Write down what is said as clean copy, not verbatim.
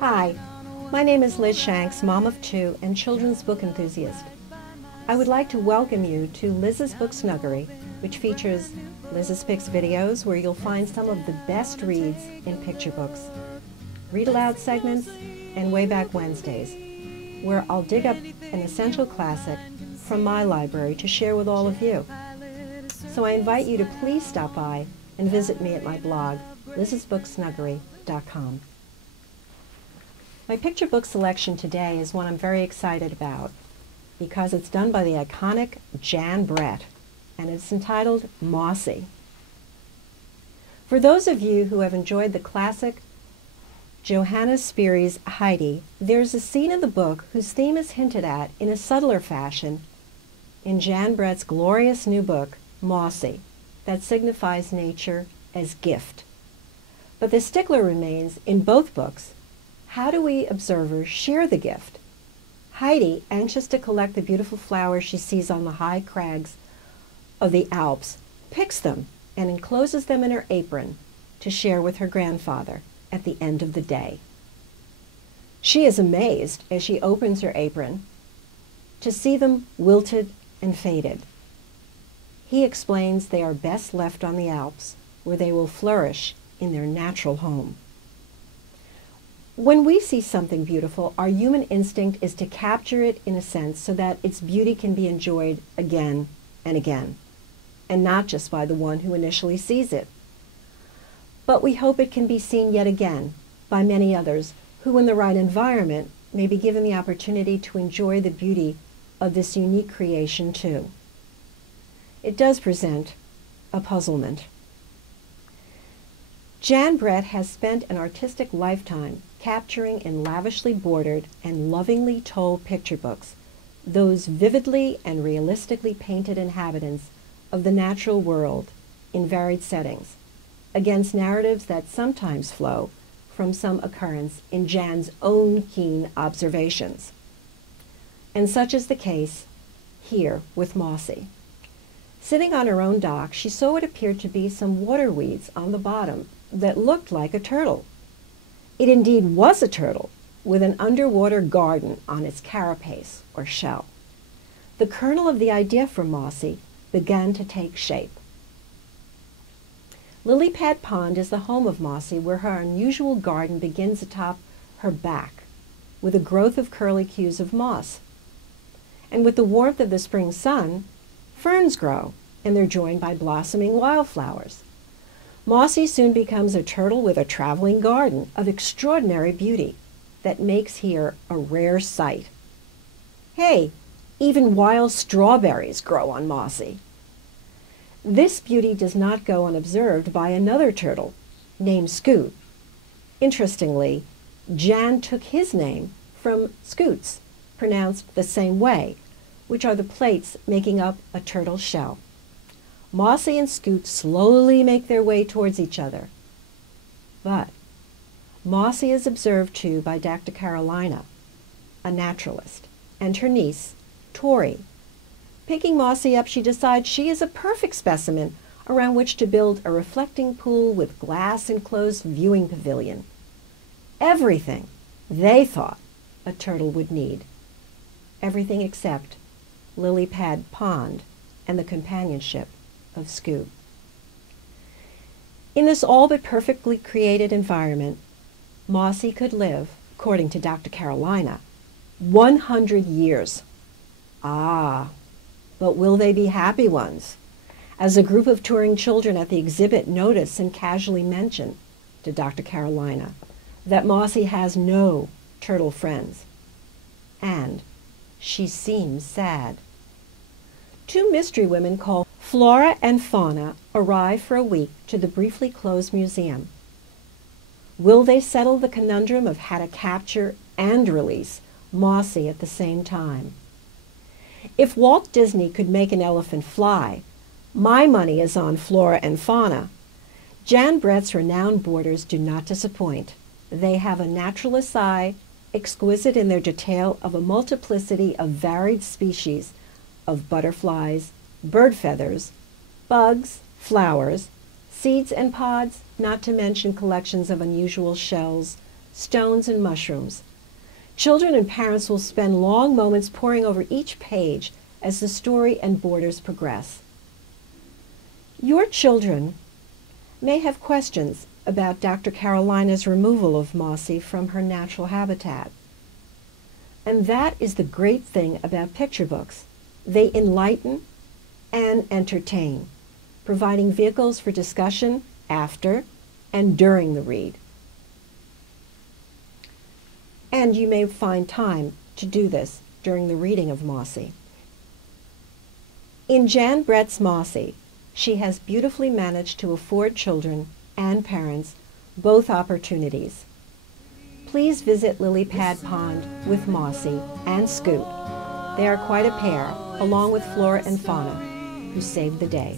Hi, my name is Liz Shanks, mom of two and children's book enthusiast. I would like to welcome you to Liz's Book Snuggery, which features Liz's Picks videos where you'll find some of the best reads in picture books, read aloud segments, and Way Back Wednesdays, where I'll dig up an essential classic from my library to share with all of you. So I invite you to please stop by and visit me at my blog, lizsbooksnuggery.com. My picture book selection today is one I'm very excited about because it's done by the iconic Jan Brett, and it's entitled Mossy. For those of you who have enjoyed the classic Johanna Spyri's Heidi, there's a scene in the book whose theme is hinted at in a subtler fashion in Jan Brett's glorious new book, Mossy, that signifies nature as gift. But the stickler remains in both books. How do we observers share the gift? Heidi, anxious to collect the beautiful flowers she sees on the high crags of the Alps, picks them and encloses them in her apron to share with her grandfather at the end of the day. She is amazed as she opens her apron to see them wilted and faded. He explains they are best left on the Alps, where they will flourish in their natural home. When we see something beautiful, our human instinct is to capture it in a sense so that its beauty can be enjoyed again and again, and not just by the one who initially sees it. But we hope it can be seen yet again by many others who, in the right environment, may be given the opportunity to enjoy the beauty of this unique creation too. It does present a puzzlement. Jan Brett has spent an artistic lifetime capturing in lavishly bordered and lovingly told picture books those vividly and realistically painted inhabitants of the natural world in varied settings, against narratives that sometimes flow from some occurrence in Jan's own keen observations. And such is the case here with Mossy. Sitting on her own dock, she saw what appeared to be some water weeds on the bottom that looked like a turtle. It indeed was a turtle, with an underwater garden on its carapace or shell. The kernel of the idea for Mossy began to take shape. Lily Pad Pond is the home of Mossy, where her unusual garden begins atop her back, with a growth of curlicues of moss. And with the warmth of the spring sun, ferns grow, and they're joined by blossoming wildflowers. Mossy soon becomes a turtle with a traveling garden of extraordinary beauty that makes here a rare sight. Hey, even wild strawberries grow on Mossy. This beauty does not go unobserved by another turtle named Scoot. Interestingly, Jan took his name from scoots, pronounced the same way, which are the plates making up a turtle shell. Mossy and Scoot slowly make their way towards each other. But Mossy is observed too by Dr. Carolina, a naturalist, and her niece, Tori. Picking Mossy up, she decides she is a perfect specimen around which to build a reflecting pool with glass-enclosed viewing pavilion. Everything they thought a turtle would need. Everything except Lily Pad Pond and the companionship of Scoot. In this all but perfectly created environment, Mossy could live, according to Dr. Carolina, 100 years. Ah, but will they be happy ones? As a group of touring children at the exhibit notice and casually mention to Dr. Carolina that Mossy has no turtle friends. And she seems sad. Two mystery women called Flora and Fauna arrive for a week to the briefly closed museum. Will they settle the conundrum of how to capture and release Mossy at the same time? If Walt Disney could make an elephant fly, my money is on Flora and Fauna. Jan Brett's renowned borders do not disappoint. They have a naturalist's eye, exquisite in their detail of a multiplicity of varied species of butterflies, bird feathers, bugs, flowers, seeds and pods, not to mention collections of unusual shells, stones, and mushrooms. Children and parents will spend long moments poring over each page as the story and borders progress. Your children may have questions about Dr. Carolina's removal of Mossy from her natural habitat. And that is the great thing about picture books. They enlighten and entertain, providing vehicles for discussion after and during the read. And you may find time to do this during the reading of Mossy. In Jan Brett's Mossy, she has beautifully managed to afford children and parents both opportunities. Please visit Lily Pad Pond with Mossy and Scoot. They are quite a pair, along with Flora and Fauna, who saved the day.